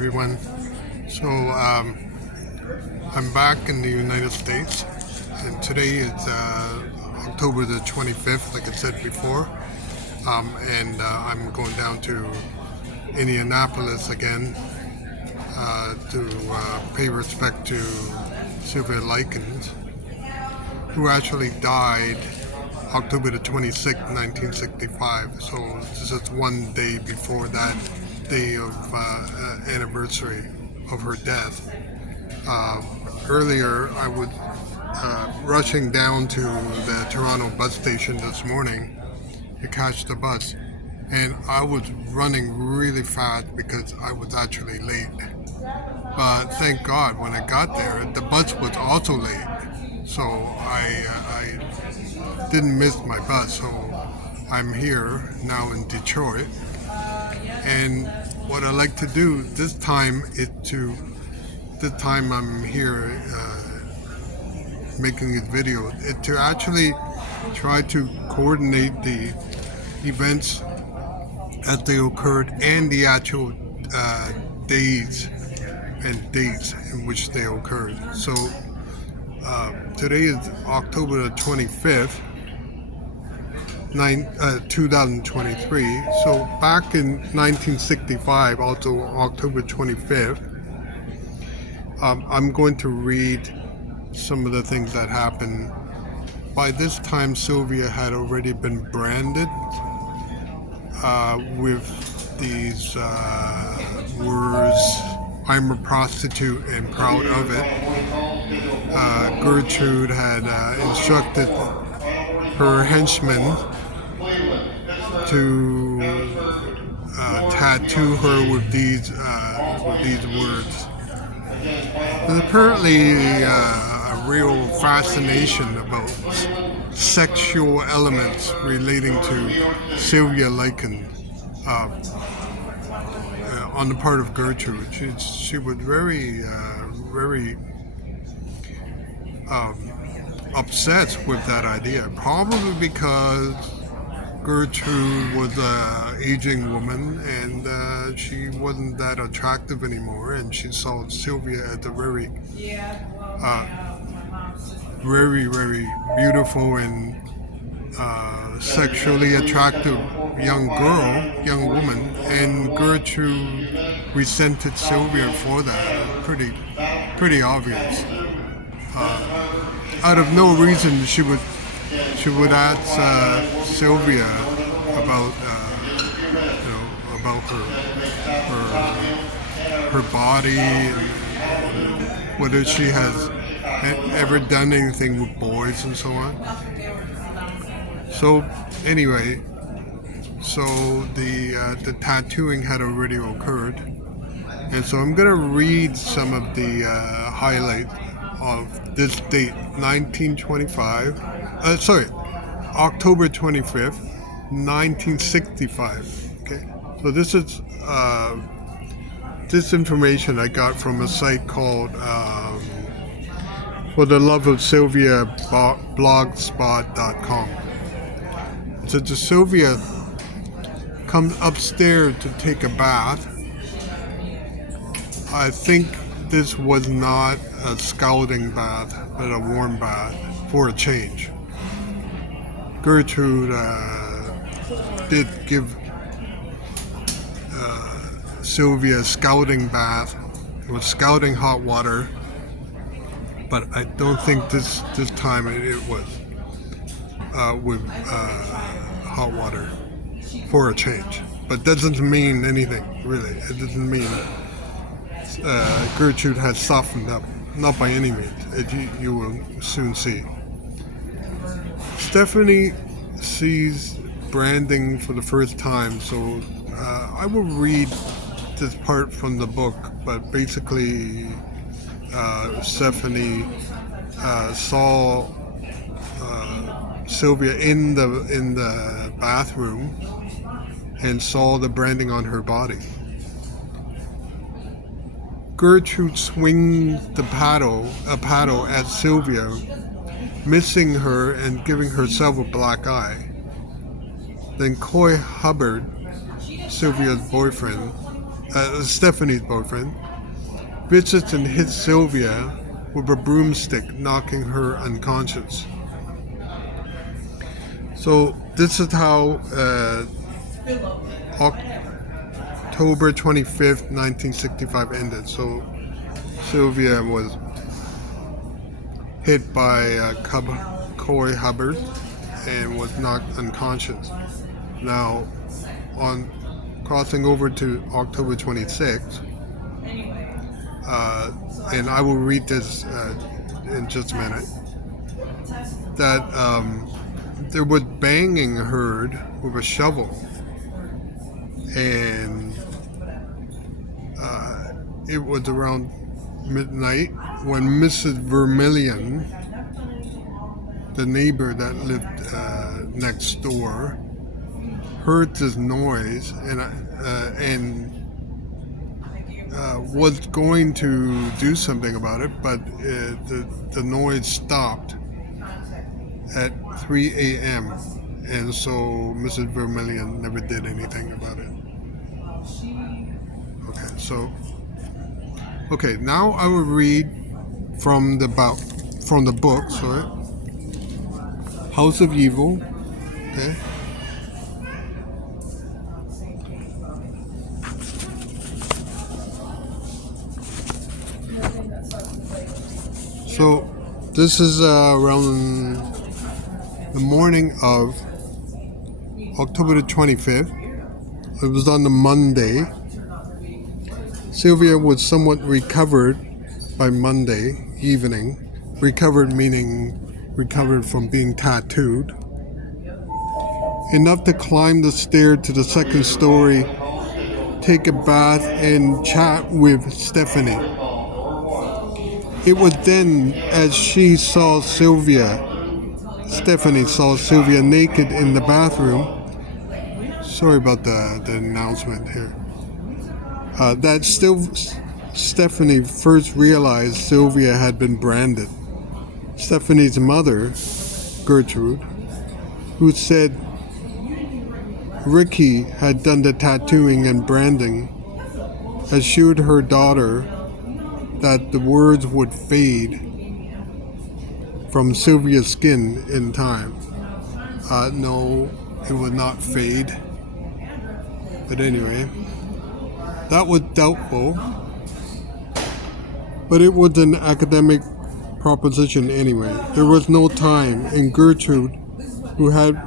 everyone. So I'm back in the United States, and today is October the 25th, like I said before, and I'm going down to Indianapolis again to pay respect to Sylvia Likens, who actually died October the 26th, 1965. So this is one day before that day of anniversary of her death. Earlier, I was rushing down to the Toronto bus station this morning to catch the bus, and I was running really fast because I was actually late. But thank God, when I got there, the bus was also late, so I didn't miss my bus. So I'm here now in Detroit, and what I like to do this time I'm here making this video, is to actually try to coordinate the events as they occurred and the actual days and dates in which they occurred. So today is October the 25th, 2023. So back in 1965, also October 25th, I'm going to read some of the things that happened. By this time, Sylvia had already been branded with these words, "I'm a prostitute and proud of it." Gertrude had instructed her henchmen to tattoo her with these words. There's apparently a real fascination about sexual elements relating to Sylvia Likens on the part of Gertrude. She was very upset with that idea, probably because Gertrude was an aging woman and she wasn't that attractive anymore, and she saw Sylvia as a very beautiful and sexually attractive young woman, and Gertrude resented Sylvia for that. Pretty obvious. Out of no reason, she would ask Sylvia about about her body and whether she has ever done anything with boys and so on. So anyway, the tattooing had already occurred, and so I'm gonna read some of the highlights of this date, 1925. October 25th, 1965. Okay, so this is this information I got from a site called For the Love of Sylvia blogspot.com. So Sylvia comes upstairs to take a bath. I think this was not a scalding bath, but a warm bath for a change. Gertrude did give Sylvia a scalding bath. It was scalding hot water, but I don't think this time it was with hot water for a change. But that doesn't mean anything, really. It doesn't mean Gertrude has softened up. Not by any means. You will soon see. Stephanie sees branding for the first time, so I will read this part from the book, but basically Stephanie saw Sylvia in the bathroom and saw the branding on her body. Gertrude swings a paddle at Sylvia, missing her and giving herself a black eye. Then Coy Hubbard, Sylvia's boyfriend, Stephanie's boyfriend, visits and hits Sylvia with a broomstick, knocking her unconscious. So this is how October 25th, 1965 ended. So Sylvia was hit by Coy Hubbard and was knocked unconscious. Now, on crossing over to October 26th, and I will read this in just a minute, that there was banging heard with a shovel, and it was around midnight when Mrs. Vermillion, the neighbor that lived next door, heard this noise and was going to do something about it, but the noise stopped at 3 a.m. and so Mrs. Vermillion never did anything about it. Okay, now I will read from the book, House of Evil. Okay. So this is around the morning of October the 25th. It was on the Monday. Sylvia was somewhat recovered by Monday evening. Recovered meaning recovered from being tattooed. Enough to climb the stair to the second story, take a bath, and chat with Stephanie. It was then as Stephanie saw Sylvia naked in the bathroom. Sorry about the announcement here. That Stephanie first realized Sylvia had been branded. Stephanie's mother, Gertrude, who said Ricky had done the tattooing and branding, assured her daughter that the words would fade from Sylvia's skin in time. No, it would not fade. But anyway, that was doubtful. But it was an academic proposition anyway. There was no time, and Gertrude, who had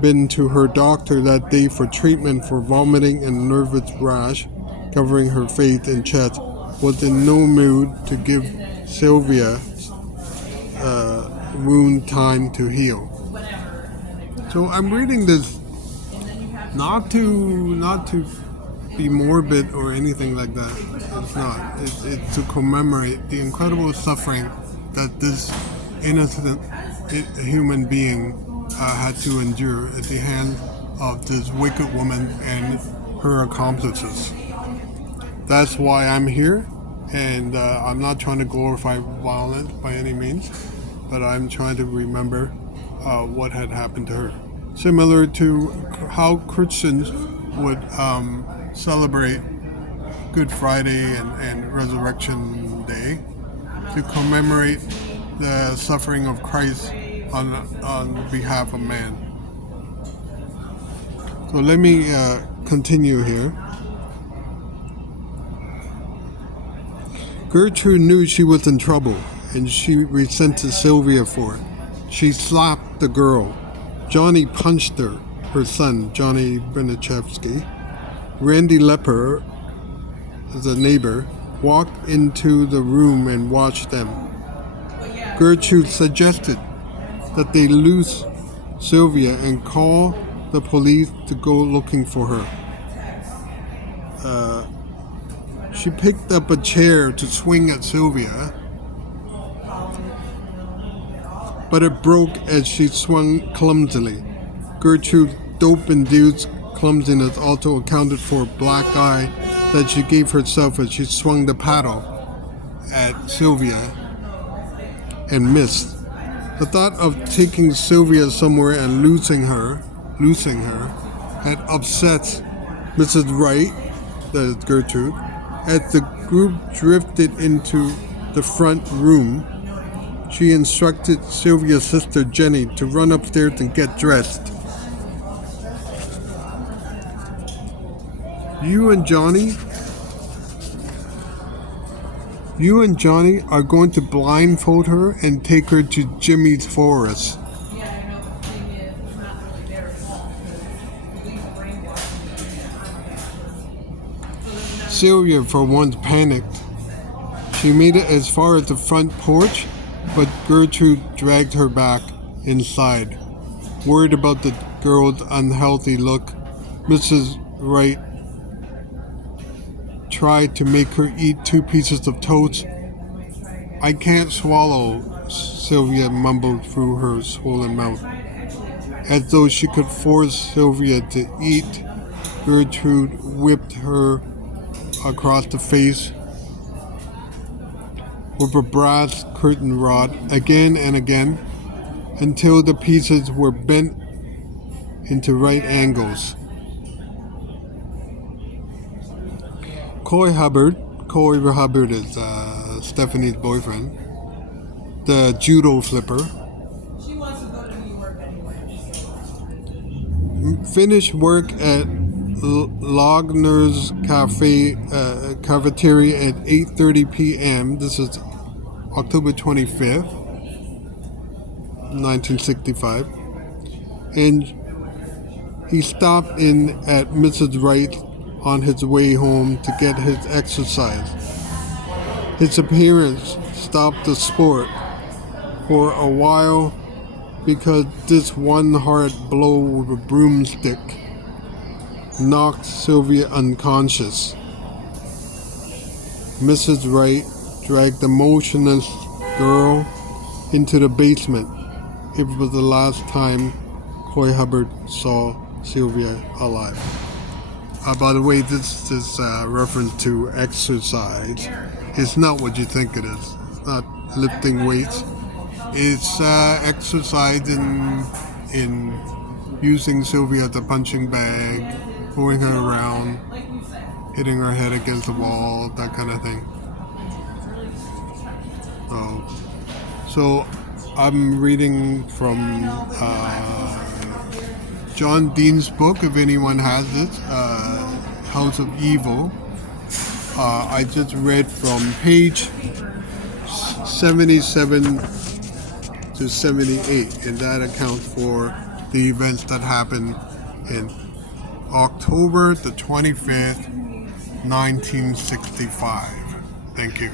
been to her doctor that day for treatment for vomiting and nervous rash covering her face and chest, was in no mood to give Sylvia's wound time to heal. So I'm reading this not to be morbid or anything like that. It's not. It's to commemorate the incredible suffering that this innocent human being had to endure at the hands of this wicked woman and her accomplices. That's why I'm here, and I'm not trying to glorify violence by any means, but I'm trying to remember what had happened to her. Similar to how Christians would celebrate Good Friday and Resurrection Day to commemorate the suffering of Christ on behalf of man. So let me continue here. Gertrude knew she was in trouble, and she resented Sylvia for it. She slapped the girl. Johnny punched her son, Johnny Bernichevsky. Randy Lepper, the neighbor, walked into the room and watched them. Gertrude suggested that they loose Sylvia and call the police to go looking for her. She picked up a chair to swing at Sylvia, but it broke as she swung clumsily. Gertrude's dope-induced clumsiness also accounted for a black eye that she gave herself as she swung the paddle at Sylvia and missed. The thought of taking Sylvia somewhere and losing her had upset Mrs. Wright, that is Gertrude. As the group drifted into the front room, she instructed Sylvia's sister Jenny to run upstairs and get dressed. You and Johnny are going to blindfold her and take her to Jimmy's forest. Sylvia, for once, panicked. She made it as far as the front porch, but Gertrude dragged her back inside. Worried about the girl's unhealthy look, Mrs. Wright tried to make her eat 2 pieces of toast. "I can't swallow," Sylvia mumbled through her swollen mouth. As though she could force Sylvia to eat, Gertrude whipped her across the face with a brass curtain rod again and again until the pieces were bent into right angles. Coy Hubbard is Stephanie's boyfriend, the judo flipper, finished work at Logner's cafeteria at 8:30 p.m. This is October 25th, 1965. And he stopped in at Mrs. Wright on his way home to get his exercise. His appearance stopped the sport for a while because this one hard blow with a broomstick knocked Sylvia unconscious. Mrs. Wright dragged the motionless girl into the basement. It was the last time Coy Hubbard saw Sylvia alive. By the way, this is reference to exercise. It's not what you think it is. It's not lifting weights. It's exercise in using Sylvia as a punching bag, moving her around, hitting her head against the wall, that kind of thing. So I'm reading from John Dean's book, if anyone has it, House of Evil. I just read from page 77 to 78, and that accounts for the events that happened in October the 25th, 1965. Thank you.